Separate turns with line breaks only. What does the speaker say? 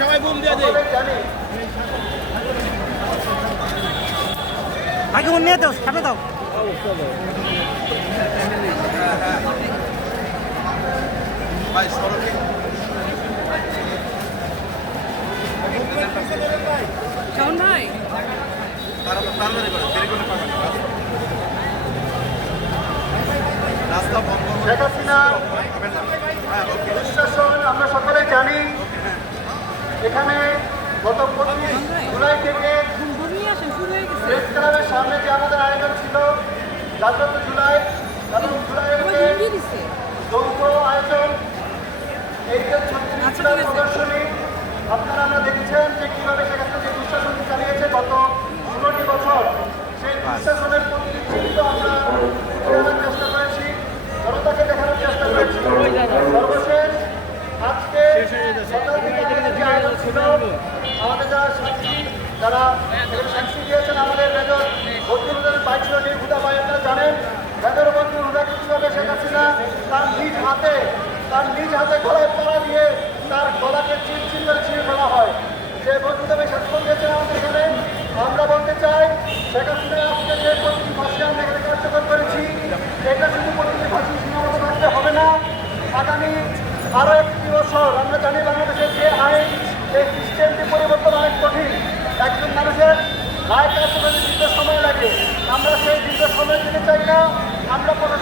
সবাই বুম দিয়ে দে
জানি।
মাইকেল উন্নত দাও সামনে দাও।
ভাই সড়কে
শাওন ভাই।
তাড়াতাড়ি করে দেরি করলে পাবেন রাস্তা বন্ধ।
শেখ হাসিনা
হবেন না ওকে
দুঃশাসন আমরা সকলে জানি এখানে গত পঁচিশ জুলাই থেকে প্রেস ক্লাবের সামনে যে আমাদের আয়োজন ছিল জাগ্রত জুলাই এবং জুলাইয়ের যৌথ আয়োজন। এই যে
আচ্ছা,
প্রদর্শনী আপনারা আমরা দেখেছেন যে কীভাবে সেখানে যে দুঃশাসনটি চালিয়েছে গত ষোলোটি বছর সেই দুঃশাসনের প্রতিটি চিত্র আমরা দেখানোর চেষ্টা করেছি জনতাকে দেখানোর চেষ্টা করেছি সর্বশেষ আজকে সকাল থেকে আমাদের যে আমাদের যারা সাক্ষী যারা এখানে দিয়েছেন, আমাদের মেজর বন্ধুদের বাইক ছিল নির্ভুতা ভাই আপনারা জানেন মেজর বন্ধু রুদাকে কীভাবে তার নিজ হাতে, তার নিজ হাতে গলায় পাড়া দিয়ে তার গলাকে চিন চিন করে ছিঁড়ে হয়। যে বন্ধুদেবে সাক্ষ্য দিয়েছেন আমাদের এখানে। আমরা বলতে চাই, শেখ হাসিনা যে প্রতিটি ফাঁসি আমরা এখানে কার্যকর করেছি এটা শুধু প্রতিটি ফাঁসি সীমাবদ্ধ থাকতে হবে না। আগামী আরও একটি বছর আমরা জানি বাংলাদেশের যে আইন এই সিস্টেমটি পরিবর্তন অনেক কঠিন। একজন মানুষের রায় কার্যকরী দীর্ঘ সময় লাগে। আমরা সেই দীর্ঘ সময় দিতে চাই না। আমরা প্রশাসনকে